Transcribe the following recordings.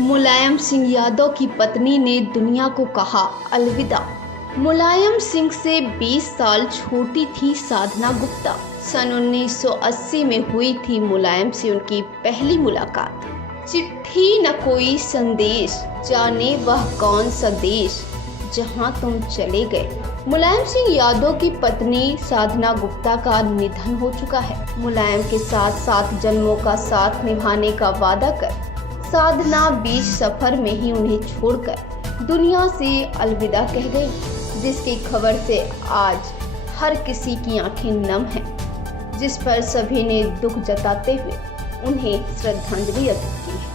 मुलायम सिंह यादव की पत्नी ने दुनिया को कहा अलविदा। मुलायम सिंह से 20 साल छोटी थी साधना गुप्ता। सन 1980 में हुई थी मुलायम से उनकी पहली मुलाकात। चिट्ठी न कोई संदेश, जाने वह कौन सा देश, जहां तुम चले गए। मुलायम सिंह यादव की पत्नी साधना गुप्ता का निधन हो चुका है। मुलायम के साथ 7 जन्मों का साथ निभाने का वादा कर साधना बीच सफर में ही उन्हें छोड़कर दुनिया से अलविदा कह गई, जिसकी खबर से आज हर किसी की आंखें नम हैं, जिस पर सभी ने दुख जताते हुए उन्हें श्रद्धांजलि अर्पित की है।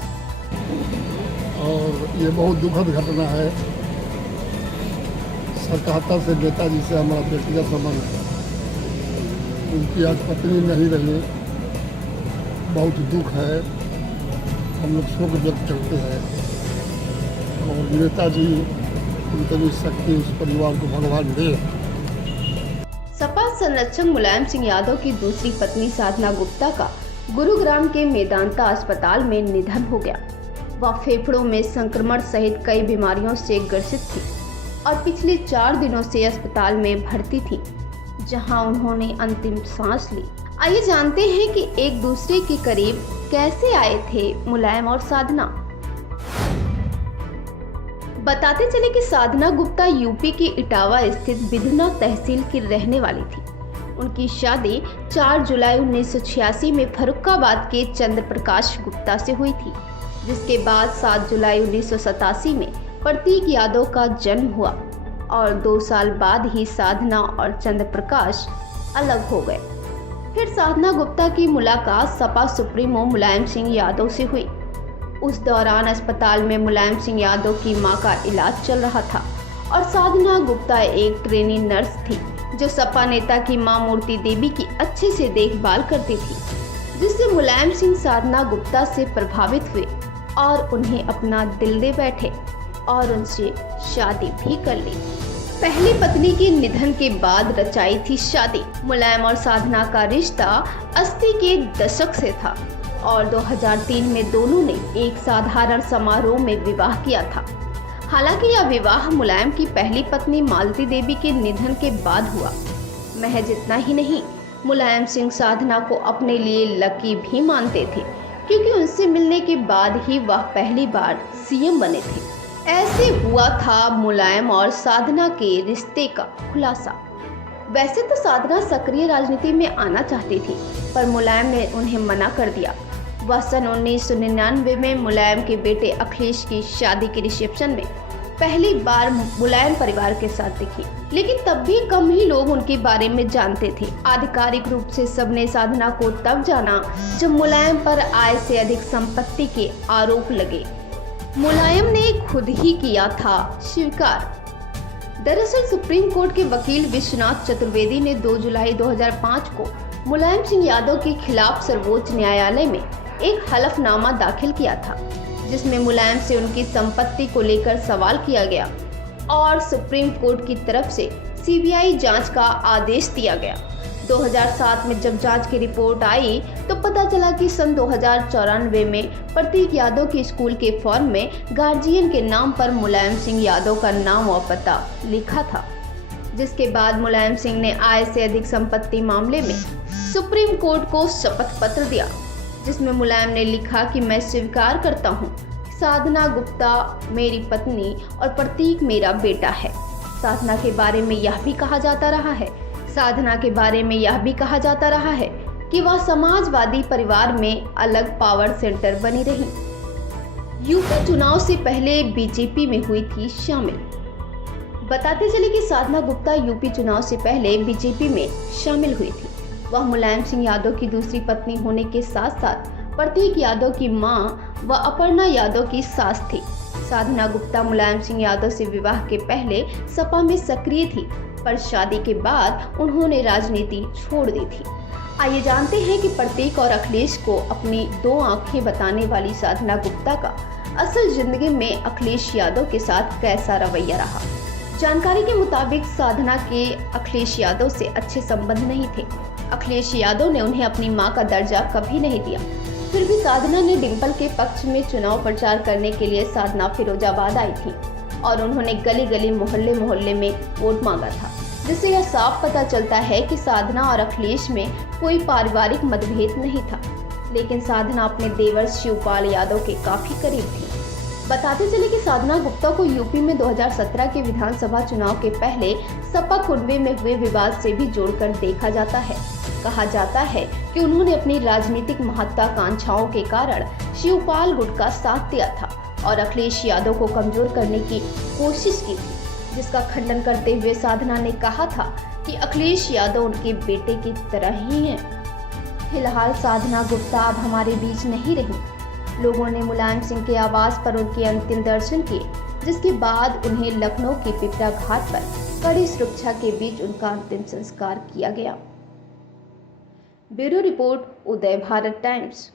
और ये बहुत दुखद घटना है। सरकाता से नेताजी से हमारा व्यक्तिगत संबंध है। उनकी आज पत्नी नहीं रही, बहुत दुख है। हम लोग शोक व्यक्त करते हैं और नेताजी उनकी शक्ति उस परिवार को भगवान दे। सपा संरक्षक मुलायम सिंह यादव की दूसरी पत्नी साधना गुप्ता का गुरुग्राम के मेदांता अस्पताल में निधन हो गया। वह फेफड़ों में संक्रमण सहित कई बीमारियों से ग्रसित थी और पिछले 4 दिनों से अस्पताल में भर्ती थी, जहां उन्होंने अंतिम सांस ली। आइए जानते हैं कि एक दूसरे के करीब कैसे आए थे मुलायम और साधना। बताते चले कि साधना गुप्ता यूपी के इटावा स्थित बिधना तहसील की रहने वाली थी। उनकी शादी 4 जुलाई 1986 में फर्रुखाबाद के चंद्र प्रकाश गुप्ता से हुई थी, जिसके बाद 7 जुलाई 1987 में प्रतीक यादव का जन्म हुआ और 2 साल बाद ही साधना और चंद्र प्रकाश अलग हो गए। फिर साधना गुप्ता की मुलाकात सपा सुप्रीमो मुलायम सिंह यादव से हुई। उस दौरान अस्पताल में मुलायम सिंह यादव की मां का इलाज चल रहा था और साधना गुप्ता एक ट्रेनी नर्स थी, जो सपा नेता की मां मूर्ति देवी की अच्छे से देखभाल करती थी, जिससे मुलायम सिंह साधना गुप्ता से प्रभावित हुए और उन्हें अपना दिल दे बैठे और उनसे शादी भी कर ली। पहली पत्नी के निधन के बाद रचाई थी शादी। मुलायम और साधना का रिश्ता 80 के दशक से था और 2003 में दोनों ने एक साधारण समारोह में विवाह किया था। हालांकि यह विवाह मुलायम की पहली पत्नी मालती देवी के निधन के बाद हुआ। महज इतना ही नहीं, मुलायम सिंह साधना को अपने लिए लकी भी मानते थे, क्योंकि उनसे मिलने के बाद ही वह पहली बार सीएम बने थे। ऐसे हुआ था मुलायम और साधना के रिश्ते का खुलासा। वैसे तो साधना सक्रिय राजनीति में आना चाहती थी, पर मुलायम ने उन्हें मना कर दिया। वह सन 1999 में मुलायम के बेटे अखिलेश की शादी के रिसेप्शन में पहली बार मुलायम परिवार के साथ दिखी, लेकिन तब भी कम ही लोग उनके बारे में जानते थे। आधिकारिक रूप से सबने साधना को तब जाना जब मुलायम पर आय से अधिक संपत्ति के आरोप लगे। मुलायम ने खुद ही किया था स्वीकार। दरअसल सुप्रीम कोर्ट के वकील विश्वनाथ चतुर्वेदी ने 2 जुलाई 2005 को मुलायम सिंह यादव के खिलाफ सर्वोच्च न्यायालय में एक हलफनामा दाखिल किया था, जिसमें मुलायम से उनकी संपत्ति को लेकर सवाल किया गया और सुप्रीम कोर्ट की तरफ से सीबीआई जांच का आदेश दिया गया। 2007 में जब जांच की रिपोर्ट आई तो पता चला कि सन 2094 में प्रतीक यादव के स्कूल के फॉर्म में गार्जियन के नाम पर मुलायम सिंह यादव का नाम और पता लिखा था, जिसके बाद मुलायम सिंह ने आय से अधिक संपत्ति मामले में सुप्रीम कोर्ट को शपथ पत्र दिया, जिसमें मुलायम ने लिखा कि मैं स्वीकार करता हूँ, साधना गुप्ता मेरी पत्नी और प्रतीक मेरा बेटा है। साधना के बारे में यह भी कहा जाता रहा है कि वह समाजवादी परिवार में अलग पावर सेंटर बनी रही। यूपी चुनाव से पहले बीजेपी में हुई थी शामिल। बताते चले कि साधना गुप्ता यूपी चुनाव से पहले बीजेपी में शामिल हुई थी। वह मुलायम सिंह यादव की दूसरी पत्नी होने के साथ साथ प्रतीक यादव की मां व अपर्णा यादव की सास थी। साधना गुप्ता मुलायम सिंह यादव से विवाह के पहले सपा में सक्रिय थी, पर शादी के बाद उन्होंने राजनीति छोड़ दी थी। आइए जानते हैं कि प्रतीक और अखिलेश को अपनी 2 आंखें बताने वाली साधना गुप्ता का असल जिंदगी में अखिलेश यादव के साथ कैसा रवैया रहा। जानकारी के मुताबिक साधना के अखिलेश यादव से अच्छे संबंध नहीं थे। अखिलेश यादव ने उन्हें अपनी मां का दर्जा कभी नहीं दिया। फिर फिर भी साधना ने डिंपल के पक्ष में चुनाव प्रचार करने के लिए साधना फिरोजाबाद आई थी और उन्होंने गली गली मोहल्ले मोहल्ले में वोट मांगा था, जिससे यह साफ पता चलता है कि साधना और अखिलेश में कोई पारिवारिक मतभेद नहीं था। लेकिन साधना अपने देवर शिवपाल यादव के काफी करीब थी। बताते चले कि साधना गुप्ता को यूपी में 2017 के विधानसभा चुनाव के पहले सपा कुंडवे में हुए विवाद से भी जोड़कर देखा जाता है। कहा जाता है कि उन्होंने अपनी राजनीतिक महत्वाकांक्षाओं के कारण शिवपाल गुट का साथ दिया था और अखिलेश यादव को कमजोर करने की कोशिश की थी, जिसका खंडन करते हुए साधना ने कहा था कि अखिलेश यादव उनके बेटे की तरह ही हैं। फिलहाल साधना गुप्ता अब हमारे बीच नहीं रही। लोगों ने मुलायम सिंह के आवास पर उनके अंतिम दर्शन किए, जिसके बाद उन्हें लखनऊ के पिपरा घाट पर कड़ी सुरक्षा के बीच उनका अंतिम संस्कार किया गया। ब्यूरो रिपोर्ट, उदय भारत टाइम्स।